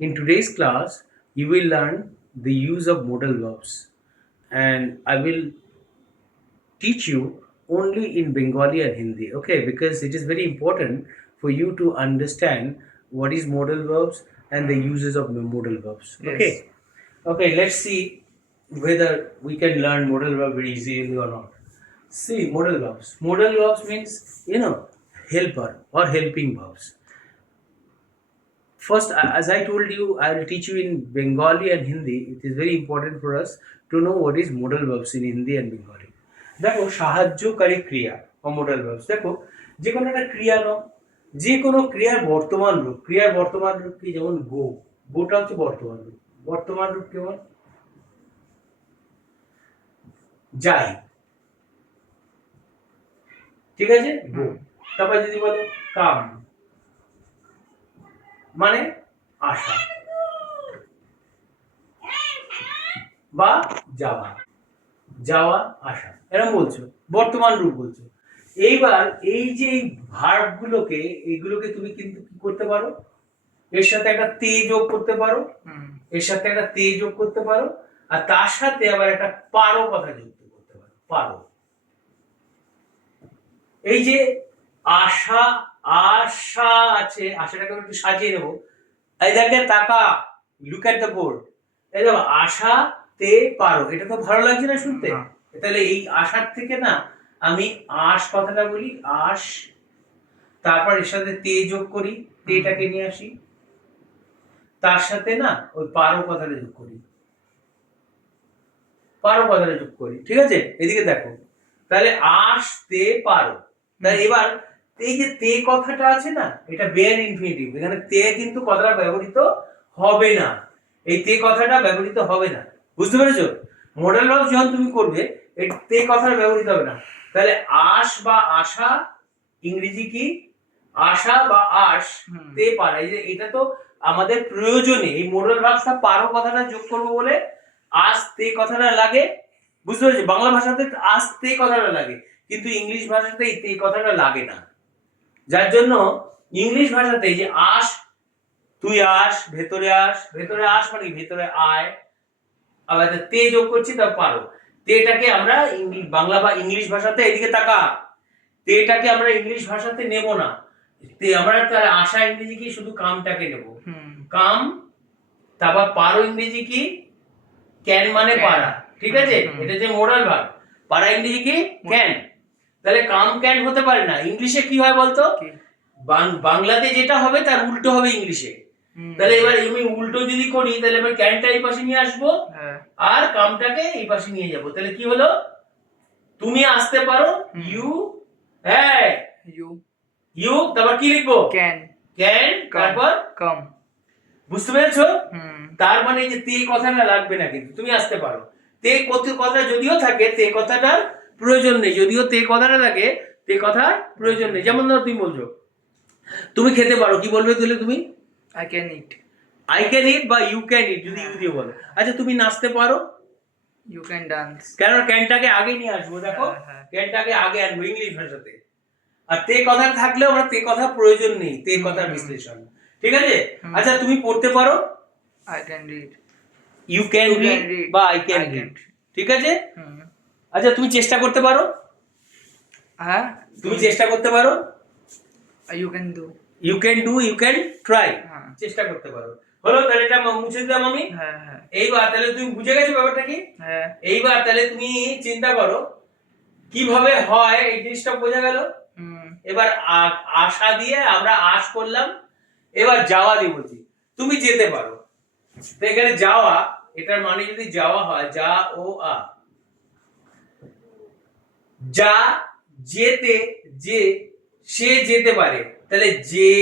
In today's class, you will learn the use of modal verbs, and I will teach you only in Bengali and Hindi, okay? Because it is very important for you to understand what is modal verbs and the uses of modal verbs, Yes. okay? Okay, let's see whether we can learn modal verb very easily or not. See, modal verbs. Modal verbs means, helper or helping verbs. First, as I told you, I will teach you in Bengali and Hindi. It is very important for us to know what is modal verbs in Hindi and Bengali. দেখো সাহায্যকারী ক্রিয়া বা modal verbs দেখো যে কোনো একটা ক্রিয়া নাও, যে কোনো ক্রিয়ার বর্তমান রূপ কি, যেমন গোটা হচ্ছে বর্তমান রূপ কেমন, যাই, ঠিক আছে, গো। তারপর যদি বলো কাম মানে আসা বা যাওয়া, আসা, এরকম বলছো, বর্তমান রূপ বলছো। এইবার এই যে ভার্বগুলোকে এইগুলোকে তুমি কিন্তু কি করতে পারো, এর সাথে একটা তে যোগ করতে পারো, আর তার সাথে আবার একটা পারো কথা যুক্ত করতে পারো, পারো। এই যে আশা আশা আছে, আশাটাকে আমি একটু সাজিয়ে নেবো। এই দেখে তাকা, লুক এট দ্য বোর্ড। এই দেখো আশা তে পারো, এটা তো ভালো লাগছে না শুনতে? তাহলে এই আশার থেকে না আমি আশ কথাটা বলি, আশ, তারপর এর সাথে তে যোগ করি, তেটাকে নিয়ে আসি, তার সাথে না ওই পারো কথাটা যোগ করি, ঠিক আছে? এদিকে দেখো, তাহলে আসতে পারো। তাহলে এবার এই যে তে কথাটা আছে না, এটা বেয়ার ইনফিনিটিভ, এখানে তে কিন্তু কথাটা ব্যবহৃত হবে না, এই তে কথাটা ব্যবহৃত হবে না, বুঝতে পেরেছো? মডেল ভার্ব যখন তুমি করবে এই তে কথাটা ব্যবহৃত হবে না। তাহলে আশ বা আশা, ইংরেজি কি, আশা বা আশ, তে পারা, এই যে এটা তো আমাদের প্রয়োজনে এই মডেল ভার্বটা পারো কথাটা যোগ করবো বলে আসতে কথাটা লাগে, বুঝতে পেরেছি? বাংলা ভাষাতে আসতে কথাটা লাগে, কিন্তু ইংলিশ ভাষাতে এই কথাটা লাগে না। যার জন্য ইংলিশ ভাষাতে যে আস, তুই আস, ভেতরে আস মানে ভেতরে আয়, আবার তে যোগ করছি তা পারো। তেটাকে আমরা বাংলা বা ইংলিশ ভাষাতে, এদিকে তাকা, তেটাকে আমরা ইংলিশ ভাষাতে নেব না, আমরা তার আশা ইংরেজি কি শুধু কামটাকে নেব, কাম। তারপর পারো ইংরেজি কি, ক্যান মানে পারা, ঠিক আছে? এটা যে মোডাল ভার্ব, পারা ইংরেজি কি, ক্যান। তাহলে কাম ক্যান হতে পারে না, ইংলিশে কি হয় বলতো? বাংলাতে যেটা হবে তার উল্টো হবে ইংলিশে। তাহলে এবার আমি উল্টো যদি করি, তাহলে আমি ক্যানটা এই পাশে নিয়ে আসবো আর কামটাকে এই পাশে নিয়ে যাব। তাহলে কি হলো, তুমি আসতে পারো, ইউ, হ্যাঁ ইউ, তারপর কি লিখবো, ক্যান, তারপর কাম। বুঝতে পেরেছো? তার মানে এই যে তে কথাটা লাগবে না, কিন্তু তুমি আসতে পারো। তে কথা যদিও থাকে, তে কথাটার প্রয়োজন নেই, যদিও তে কথাটা লাগে, তে কথার প্রয়োজন নেই। যেমন ধরো তুমি বলছো তুমি খেতে পারো, কি বলবে তাহলে তুমি? I can eat. I can eat বা ইউ ক্যান ইট, যদি ইউ দিয়ে বলো। আচ্ছা তুমি নাচতে পারো, ইউ ক্যান ডান্স। কেন ক্যানটাকে আগে নিয়ে আসবো, দেখো ক্যানটাকে আগে আনবো ইংলিশ ভাষাতে। আর তে কথা থাকলেও আমরা তে কথা প্রয়োজন নেই, তে কথার বিশ্লেষণ, ঠিক আছে? আচ্ছা তুমি পড়তে পারো, I can read. You can read বা আই ক্যান রিড, ঠিক আছে? আচ্ছা তুমি চেষ্টা করতে পারো, হ্যাঁ তুমি চেষ্টা করতে পারো, you can do. You can try, চেষ্টা করতে পারো। হলো, তাহলে এটা মুছে দিলাম আমি। এইবার তাহলে তুমি বুঝে গেছো ব্যাপারটা কি? এইবার তাহলে তুমি চিন্তা করো কিভাবে হয়, এই জিনিসটা বোঝা গেল। এবার আশা দিয়ে আমরা আশ করলাম, এবার যাওয়া দিয়ে বলছি তুমি যেতে পারো। তো এখানে যাওয়া, এটার মানে যদি যাওয়া হয়, যা ও আ, যা, যেতে, যে, সে যেতে পারে, তাহলে যে,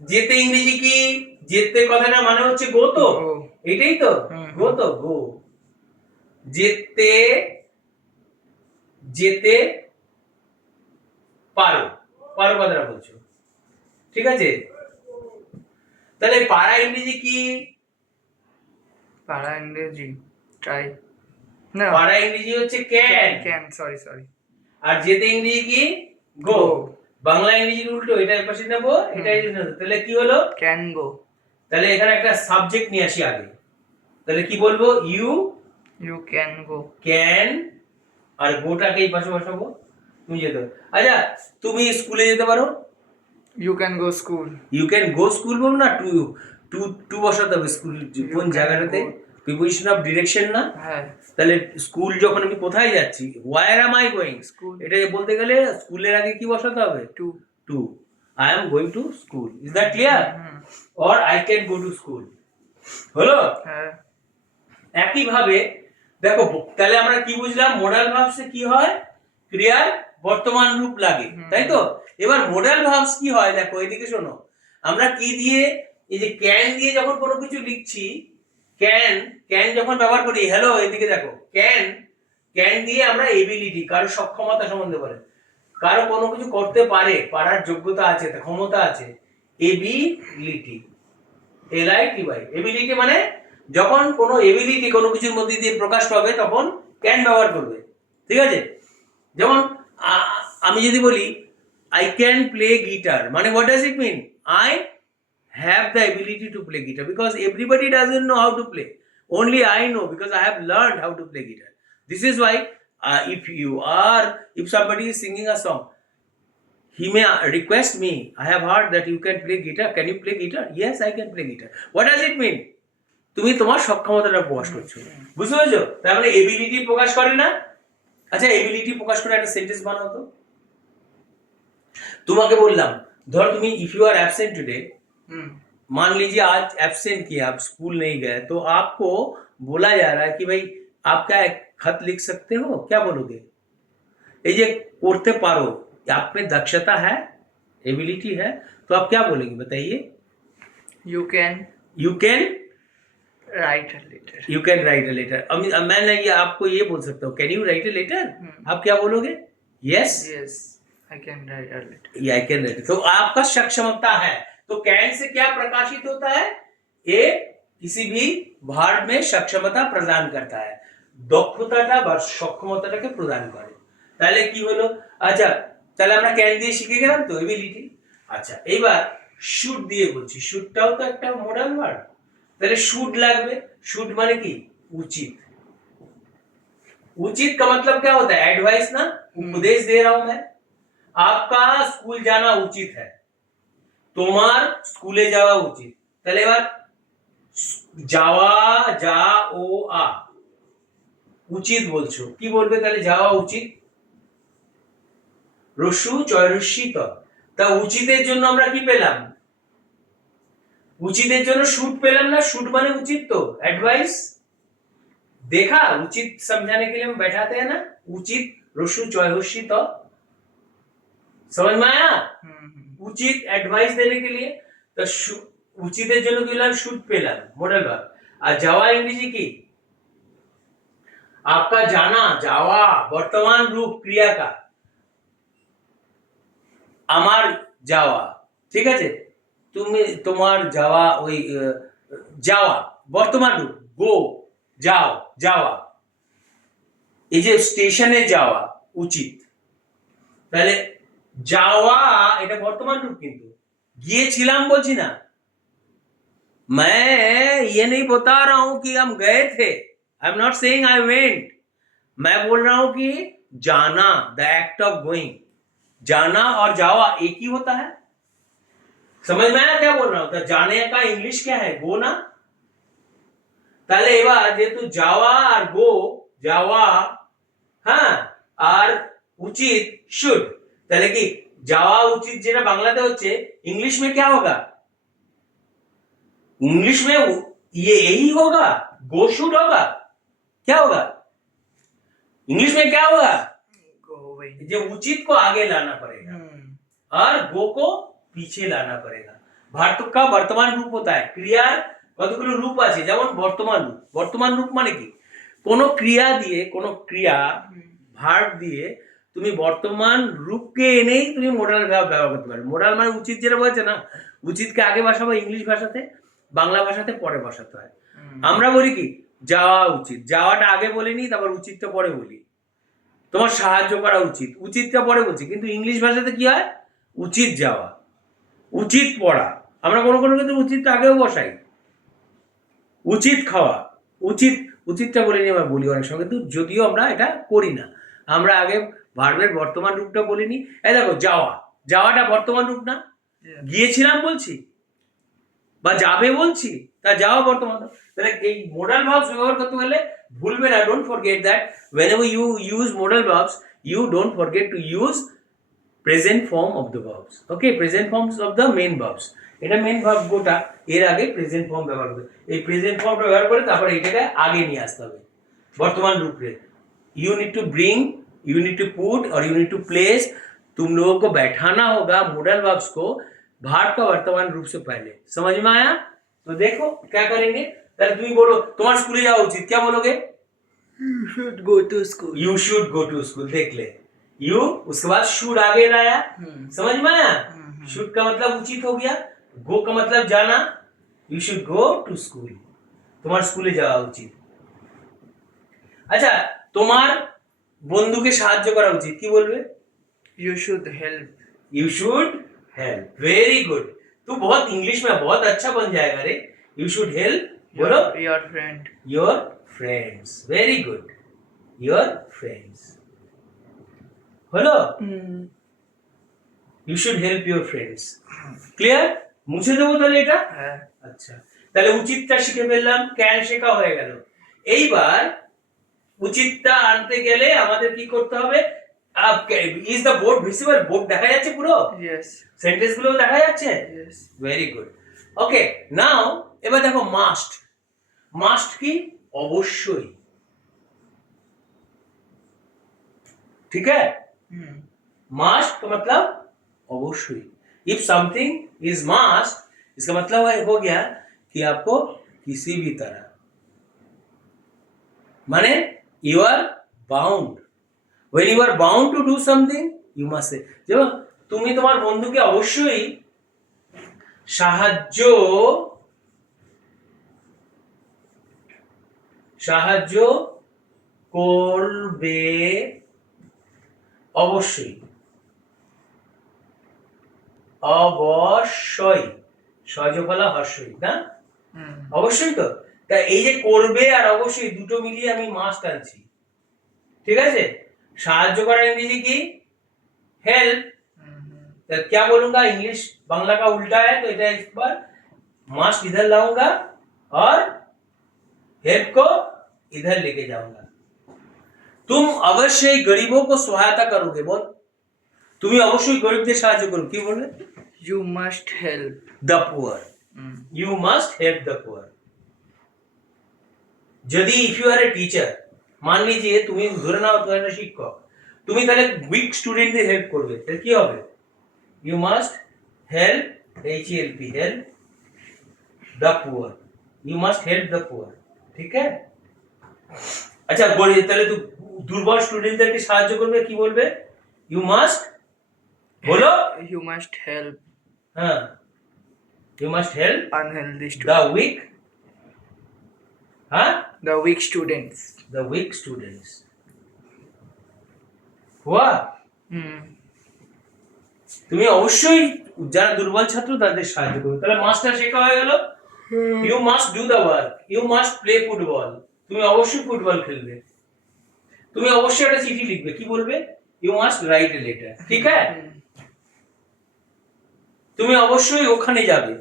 যেতে ইংরেজি কি, যেতে কথাটা মানে হচ্ছে গো, তো এটাই তো গো, তো গো, যেতে, যেতে পারো, পারো কথাটা বলছো, ঠিক আছে? তাহলে পারা ইংরেজি কি, পারা ইংরেজি ট্রাই না, পারা ইংরেজি হচ্ছে ক্যান, সরি। আর যেতে ইংরেজি কি, গো। বাংলা ইংরেজির উল্টো, এটা এর পাশে নেবো, এটা নেবো, তাহলে কি হলো, ক্যান গো। তাহলে এখানে একটা সাবজেক্ট নিয়ে আসি আগে। তাহলে কি বলবো? You You can go. Can, আর গোটাকে এই পাশে বসাবো, তুমি যেতে পারো। আচ্ছা, তুমি স্কুলে যেতে পারো। You can go school. You can go school বলবো না, টু টু টু বসাতে হবে স্কুল কোন can জায়গাটাতে, go. প্রিপোজিশন অফ ডিরেকশন না। হ্যাঁ, তাহলে স্কুল যখন আমি কোথায় যাচ্ছি, হোয়ার অ্যাম আই গোয়িং, School. এটা বলতে গেলে স্কুলের আগে কি বসাতে হবে? to. To. I am going to school, is that clear? Or I can go to school. হলো? হ্যাঁ, একইভাবে দেখো, তাহলে আমরা কি বুঝলাম? মোডাল ভার্বসে কি হয়? ক্রিয়ার বর্তমান রূপ লাগে, তাই তো? এবার মোডাল ভার্বস কি হয় দেখো, এদিকে শোনো। আমরা কি দিয়ে, এই যে ক্যান দিয়ে যখন কোনো কিছু লিখছি, ক্যান ক্যান যখন ব্যবহার করি, হ্যালো এদিকে দেখো, ক্যান ক্যান দিয়ে আমরা এবিলিটি, কারো সক্ষমতা সম্বন্ধে বলে, কারো কোনো কিছু করতে পারে, পারার যোগ্যতা আছে, ক্ষমতা আছে, এবিলিটি, এলআইটিওয়াই, এবিলিটি মানে যখন কোনো এবিলিটি কোনো কিছুর মধ্যে দিয়ে প্রকাশ পাবে তখন ক্যান ব্যবহার করবে, ঠিক আছে? যেমন আমি যদি বলি আই ক্যান প্লে গিটার, মানে what does it mean? I have the ability to play guitar, because everybody doesn't know how to play, only I know because I have learned how to play guitar. This is why if somebody is singing a song, he may request me, I have heard that you can play guitar, can you play guitar? Yes, I can play guitar. What does it mean? তুমি তোমার সক্ষমতাটা প্রকাশ করছো, বুঝতে পেরেছো? তার মানে ability প্রকাশ করে না? আচ্ছা, এবিলিটি প্রকাশ করে একটা সেন্টেন্স বানাও তো। তোমাকে বললাম, ধর তুমি if you are absent today, मान लीजिए आज एब्सेंट किया, आप स्कूल नहीं गए, तो आपको बोला जा रहा है कि भाई आप क्या एक खत लिख सकते हो, क्या बोलोगे? ये जे करते पारो, आप में दक्षता है, एबिलिटी है, तो आप क्या बोलेंगे बताइए? you can you can write a letter. You can write a letter. मैं नहीं, आपको ये बोल सकता हूँ, can you write a letter, आप क्या बोलोगे? Yes, Yes, I can write a letter. I can write. तो आपका सक्षमता है, तो कैन से क्या प्रकाशित होता है? ए किसी भी ভার্ব में সক্ষমতা প্রদান करता है, দক্ষতাটা বা সক্ষমতাটাকে প্রদান করে। তাহলে কি হলো? আচ্ছা, তাহলে আমরা ক্যান দিয়ে শিখে গেলাম তো এবিলিটি। আচ্ছা, এবার শুড দিয়ে বলছি, শুডটাও তো একটা মডাল ভার্ব, তাহলে শুড লাগবে। শুড মানে কি? उचित। उचित का मतलब क्या होता है? एडवाइस ना, उपदेश दे रहा हूं मैं। आपका स्कूल जाना उचित है, তোমার স্কুলে যাওয়া উচিত। তাহলে এবার যাওয়া, যা ও আ, উচিত বলছো, কি বলবে তাহলে? যাওয়া উচিত, রস্যু চয়রস্যি ত। তা উচিতের জন্য আমরা কি পেলাম? উচিতের জন্য শুড পেলাম না? শুড মানে उचित, तो एडवाइस देखा, उचित समझाने के लिए हम बैठाते हैं ना, उचित रस्यु चयरस्यि त, समझ में आया? उचित एडवाइस देने के लिए, तो উচিতের জন্য কি পেলাম? শুড পেলাম, মডেল ভার্ব। আর যাওয়া ইংরেজি কি? आपका जाना, যাওয়া বর্তমান রূপ ক্রিয়া का, আমার যাওয়া, ঠিক আছে? তুমি তোমার যাওয়া, ওই যাওয়া বর্তমান রূপ, গো, যাও, যাওয়া। এই যে স্টেশনে যাওয়া উচিত, তাহলে যাওয়া এটা বর্তমান রূপ, কিন্তু গিয়েছিলাম বলছি না। मैं ये नहीं बता रहा हूं कि हम गए थे, I am not saying I went, मैं बोल रहा हूं कि जाना, द एक्ट ऑफ गोइंग, जाना और जावा एक ही होता है, समझ में आया क्या बोल रहा हूं? तो जाने का इंग्लिश क्या है? गो ना। তাহলে এবার যেহেতু যাওয়া আর গো, যাওয়া, হ্যাঁ, আর উচিত শুড, তাহলে কি যাওয়া উচিত যেটা বাংলাতে হচ্ছে, इंग्लिश में क्या होगा? इंग्लिश में ये यही होगा, गो शुड होगा, क्या होगा? इंग्लिश में क्या होगा? Go away. जो उचित को आगे लाना पड़ेगा और गो को पीछे लाना पड़ेगा। ভার্ব का বর্তমান রূপ होता है, ক্রিয়ার কতগুলো রূপ আছে, যেমন বর্তমান রূপ। বর্তমান রূপ মানে কি? কোনো ক্রিয়া দিয়ে, কোনো ক্রিয়া ভার্ব দিয়ে তুমি বর্তমান রূপকে এনেই তুমি মোডাল ভার্ব ব্যবহার করতে পারো। মোডাল মানে উচিত, যেটা বলছে না, উচিতকে আগে বসাবো ইংলিশ ভাষাতে, বাংলা ভাষাতে পরে বসাতে হয়। আমরা বলি কি যাওয়া উচিত, যাওয়াটা আগে বলিনি, তারপর উচিতটা পরে বলি। তোমার সাহায্য করা উচিত, উচিতটা পরে বলছি, কিন্তু ইংলিশ ভাষাতে কি হয়? উচিত যাওয়া, উচিত পড়া, আমরা কোনো কোনো ক্ষেত্রে উচিতটা আগেও বসাই। উচিত খাওয়া, উচিত, উচিতটা বলে নিয়ে আমরা বলি অনেক সময়, কিন্তু যদিও আমরা এটা করি না। আমরা আগে ভার্বের বর্তমান রূপটা বলিনি। এই দেখো যাওয়া, যাওয়াটা বর্তমান রূপ না? Yeah. গিয়েছিলাম বলছি বা যাবে বলছি, তা যাওয়া বর্তমান রূপ। তাহলে এই মোডাল ভার্বস ব্যবহার করতে গেলে ভুলবে না, don't forget that whenever you use modal verbs you don't forget to use present form of the verbs. Okay, present forms of the main verbs. এটা মেন ভার্ব গোটা, এর আগে প্রেজেন্ট ফর্ম ব্যবহার করবে। এই প্রেজেন্ট ফর্মটা ব্যবহার করে তারপরে এটাকে আগে নিয়ে আসতে হবে वर्तमान रूप में। You need to bring, you need to put और यू नीड टू प्लेस। तुम लोगों को बैठाना होगा मोडल वर्ब्स को भार्ब का वर्तमान रूप से पहले। समझ में आया? तो देखो क्या करेंगे। पहले तुम ही बोलो तुम्हारे स्कूल जाओ उचित, क्या बोलोगे? You should go to school. You should go to school. देख ले, यू उसके बाद शुड आगे लाया। समझ में आया? शुड का मतलब उचित हो गया, गो का मतलब जाना। You should go to school, तुम्हारे स्कूले जाओ उचित। আচ্ছা, তোমার বন্ধুকে সাহায্য করা উচিত, কি বলবে? You should help. You should help. Very good, तू बहुत इंग्लिश में बहुत अच्छा बन जाएगा रे। यू शुड हेल्प, बोलो Your friend. Your friends. Very good, your friends. হলো? You should help your friends. Clear? মুছে দেবো তাহলে এটা? হ্যাঁ। আচ্ছা, তাহলে উচিতটা শিখে ফেললাম, ক্যান শেখা হয়ে গেল। এইবার উচিতটা আনতে গেলে আমাদের কি করতে হবে? Is the board visible? Board দেখা যাচ্ছে পুরো? Yes. সেন্টেন্স গুলো দেখা যাচ্ছে? Yes. Very good. Okay, now এবার দেখো মাস্ট। মাস্ট কি? অবশ্যই। ठीक है? मस्ट का मतलब अवश्य। इफ समथिंग इज मस्ट, इसका मतलब हो गया कि आपको किसी भी तरह, माने you are bound. When you are bound to do something you must say. जब তুমি তোমার বন্ধুকে অবশ্যই সাহায্য করবে, অবশ্যই, অবশ্যই, সহজফলা হর্ষই না? অবশ্যই তো। তা এই যে করবে আর অবশ্যই দুটো মিলিয়ে আমি মাস্ট আনছি, ঠিক আছে? সাহায্য করার इंग्लिश की हेल्प। तो क्या बोलूंगा? इंग्लिश बांग्ला का उल्टा है, तो इधर इस बार मास्ट इधर लाऊंगा और हेल्प को इधर लेके जाऊंगा। तुम अवश्य गरीबों को सहायता करोगे, बोल। তুমি অবশ্যই গরিবদের সাহায্য করো, কি বলবে? You must help the poor. You must help the poor. যদি if you are a teacher, মান लीजिए তুমি ধরে নাও তুমি একটা শিক্ষক, তুমি তাহলে উইক স্টুডেন্টদের হেল্প করবে, তাহলে কি হবে? You must help, help, help the poor. You must help the poor. ঠিক है? আচ্ছা, গরিব তাহলে তো দুর্বল স্টুডেন্টদেরকে সাহায্য করবে, কি বলবে? You must, বলো। You must help হ্যাঁ, you must help unhealthy the students. weak, হ্যাঁ, The weak students. the weak students. হুয়া? তুমি অবশ্যই যারা দুর্বল ছাত্র তাদের সাহায্য করবে। তাহলে মাস্টার শেখা হয়ে গেল। You must do the work, you must play football. তুমি অবশ্যই ফুটবল খেলবে। তুমি অবশ্যই একটা চিঠি লিখবে, কি বলবে? You must write a letter. ঠিক আছে? তুমি অবশ্যই ওখানে যাবে।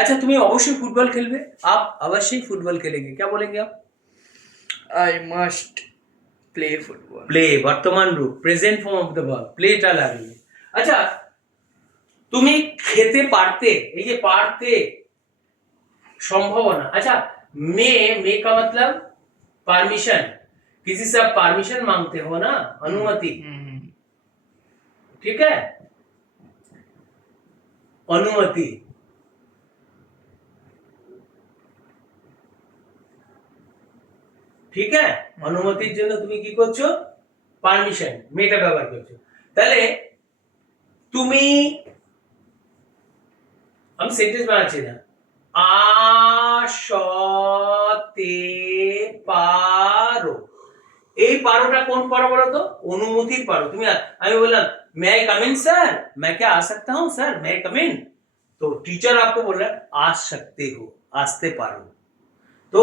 अच्छा, তুমি অবশ্যই ফুটবল খেলবে। आप अवश्य फुटबॉल खेलेंगे, क्या बोलेंगे आप? I must play football. Play বর্তমান রূপ, present form of the verb, প্লেটা লাগবে। আচ্ছা, তুমি খেতে পারতে, এই যে পারতে संभावना। अच्छा, मे का मतलब परमिशन, किसी से आप परमिशन मांगते हो ना, अनुमति। ठीक है? अनुमति। ঠিক আছে? অনুমতির জন্য তুমি কি করছো? পারমিশন, মেটা ব্যবহার করছো। তাহলে তুমি, আমি সেন্টেন্স বানাচ্ছি না, আসতে পারো। এই পারোটা কোন পারো বলো তো? অনুমতির পারো। তুমি, আমি বললাম may I come in sir, मैं क्या आ सकता हूं सर, मैं कम इन, तो टीचर आपको बोल रहा है आ सकते हो, आस्ते पारो। तो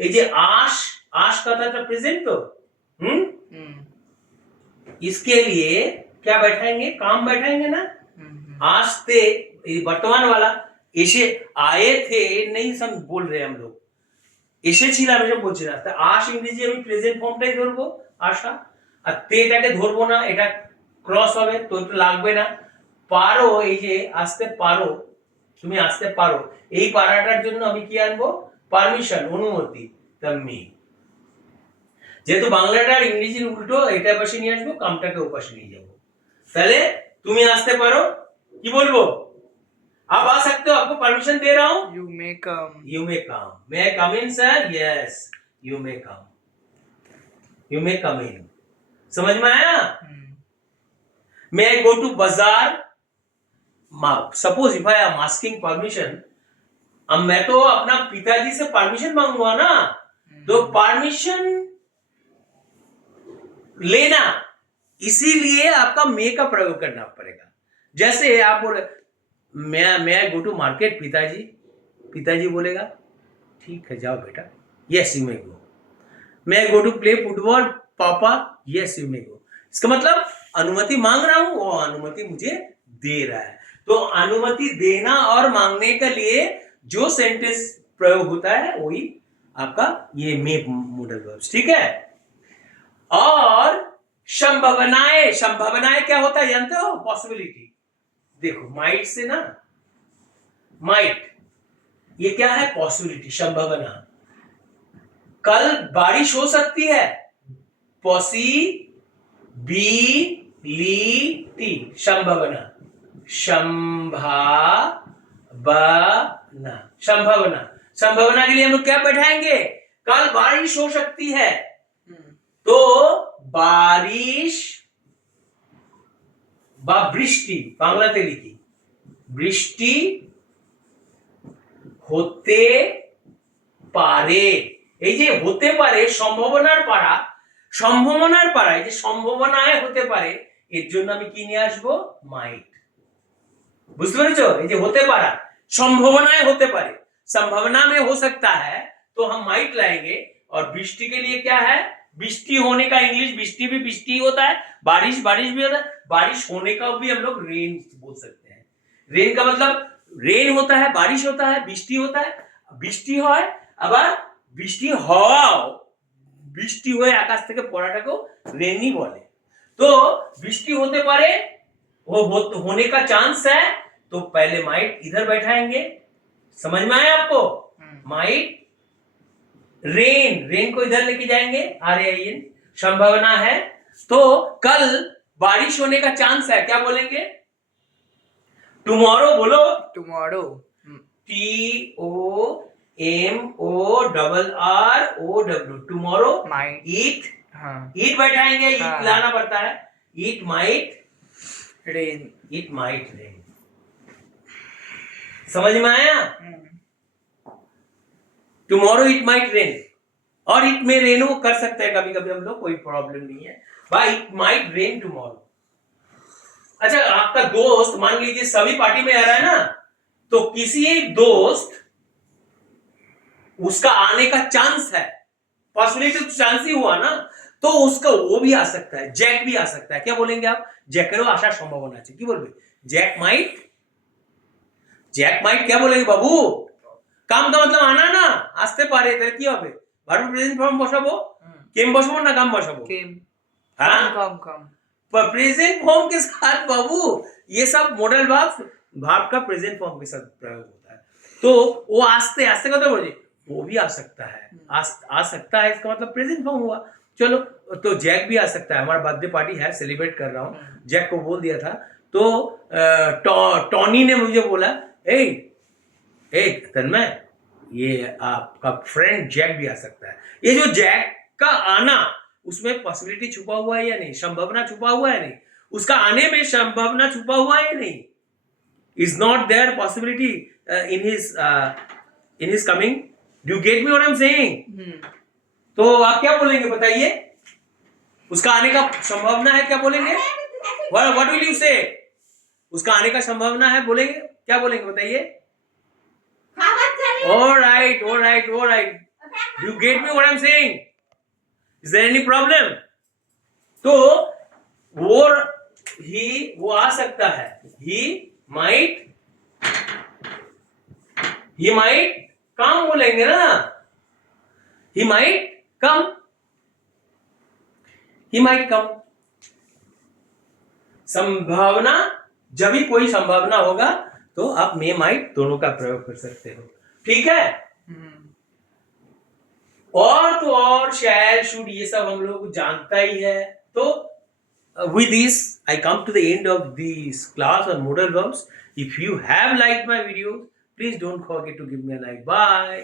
ये जे आश, आश का था प्रेजेंट तो इसके लिए क्या बैठाएंगे, काम बैठाएंगे ना। आस्ते वर्तमान वाला, এসে आए थे नहीं सम बोल रहे हम लोग, এসেছিলাম এটা বলছি না। তা আশ ইংরেজি আমি প্রেজেন্ট ফর্মটাই ধরবো, আশা। আর তেটাকে ধরবো না, এটা ক্রস হবে তো একটু লাগবে না। পারো, এই যে আসতে পারো, তুমি আসতে পারো, এই পারাটার জন্য আমি কি আনবো, পারমিশন, অনুমতি, তা মি। যেহেতু বাংলাটা আর ইংরেজির উল্টো, এটা পাশে নিয়ে আসবো, কামটাকে ওপাশে নিয়ে যাবো। তাহলে তুমি আসতে পারো, কি বলবো, आप आ सकते हो, आपको परमिशन दे रहा हूं। You may come. You may come. May I come in, sir? Yes, you may come. You may come in. समझ में आया? May I go to bazaar? Suppose if I am asking permission, अब मैं तो अपना पिताजी से परमिशन मांगूंगा ना, तो परमिशन लेना, इसीलिए आपका मे का प्रयोग करना पड़ेगा। जैसे आप बोले मैं गो टू मार्केट पिताजी, पिताजी बोलेगा ठीक है जाओ बेटा, यस यू मे गो। मैं गो टू प्ले फुटबॉल पापा, यस यू मे गो। इसका मतलब अनुमति मांग रहा हूं, वो अनुमति मुझे दे रहा है। तो अनुमति देना और मांगने के लिए जो सेंटेंस प्रयोग होता है वही आपका ये मे मॉडल वर्ब्स, ठीक है। और संभावनाएं, संभावनाएं क्या होता है जानते हो, पॉसिबिलिटी। देखो माइट से ना, माइट ये क्या है, पॉसिबिलिटी, संभावना। कल बारिश हो सकती है, पॉसिबिलिटी, संभावना, संभावना, संभावना। संभावना के लिए हम लोग क्या बैठाएंगे, कल बारिश हो सकती है, तो बारिश বা বৃষ্টি, বাংলাতে লিখি বৃষ্টি হতে পারে। এই যে হতে পারে, সম্ভাবনার পারা, সম্ভাবনার পারা, এই যে সম্ভাবনায় হতে পারে, এর জন্য আমি কি নিয়ে আসবো, মাইট। বুঝতে পেরেছো, এই যে হতে পারা, संभावनाएं होते पारे, संभावना में हो सकता है, तो हम माइट लाएंगे। और बृष्टि के लिए क्या है, बृष्टि होने का इंग्लिश बृष्टि भी बृष्टि होता है, बारिश बारिश भी होता है, बारिश होने का भी हम लोग रेन बोल सकते हैं। रेन का मतलब रेन होता है, बारिश होता है, বৃষ্টি होता है, বৃষ্টি হয়, আবার বৃষ্টি হওয়াও, বৃষ্টি হয়ে আকাশ থেকে পড়াটাকেও রেনই বলে। तो বৃষ্টি হতে পারে, वो होने का चांस है, तो पहले माइट इधर बैठाएंगे। समझ में आया आपको, माइट, रेन, रेन को इधर लेके जाएंगे, RAIN, संभावना है, तो कल बारिश होने का चांस है, क्या बोलेंगे, टुमारो बोलो, Tomorrow. TOMORROW, tomorrow. Might. ईट, हाँ. ईट बैठाएंगे, ईट हाँ. लाना पड़ता है, ईट माइट, Rain. ईट माइट रेन। समझ में आया, टुमारो इट माइट रेन, और इट में रेन वो कर सकते हैं कभी कभी हम लोग, कोई प्रॉब्लम नहीं है भाई, इट माइट रेन टुमारो। अच्छा, आपका दोस्त मान लीजिए सभी पार्टी में आ रहा है ना, तो किसी एक दोस्त उसका आने का चांस है, पॉसिबिलिटी तो चांस ही हुआ ना, तो उसका वो भी आ सकता है, जैक भी आ सकता है। क्या बोलेंगे आप, जैकेरो आसार संभावना है, কি বলবে, जैक माइट, जैक माइट क्या बोलेंगे बाबू, কাম का मतलब आना ना, আসতে পারে, তাহলে কি হবে, ভার্ব প্রেজেন্ট ফর্ম বসাবো, কেম বসাবো না কাম বসাবো, Came. हाँ? Come. पर प्रेजेंट फॉर्म के साथ बाबू, ये सब मॉडल भार्ब का प्रेजेंट फॉर्म के साथ प्रयोग होता है। तो वो आस्ते आस्ते का तो बोलिए, वो भी आ सकता है, आ सकता है, इसका मतलब प्रेजेंट फॉर्म हुआ। चलो, तो जैक भी आ सकता है, हमारा बर्थडे पार्टी है, सेलिब्रेट कर रहा हूँ, जैक को बोल दिया था, तो टॉनी ने मुझे बोला, ए तन्मय, ये आपका फ्रेंड जैक भी आ सकता है। ये जो जैक का आना, उसमें पॉसिबिलिटी छुपा हुआ है या नहीं, संभावना छुपा हुआ है नहीं, उसका आने में संभावना छुपा हुआ है या नहीं, is not there possibility in his coming. Do get me what I am saying. तो आप क्या बोलेंगे बताइए, उसका आने का संभावना है, क्या बोलेंगे, व्हाट विल यू से, उसका आने का संभावना है बोलेंगे, क्या बोलेंगे बताइए? खाना चाहिए। All right, all right, all right. You get me what I'm saying? Is there any problem? तो वो आ सकता है. He might come बोलेंगे ना. He might come. संभावना, जब भी कोई संभावना होगा तो आप मे माइट दोनों का प्रयोग कर सकते हो. ठीक है. और तो और शैल शुड ये सब हम लोग जानता ही है. तो with this I come to the end of this class on modal verbs. If you have liked my videos, please don't forget to give me a like. Bye.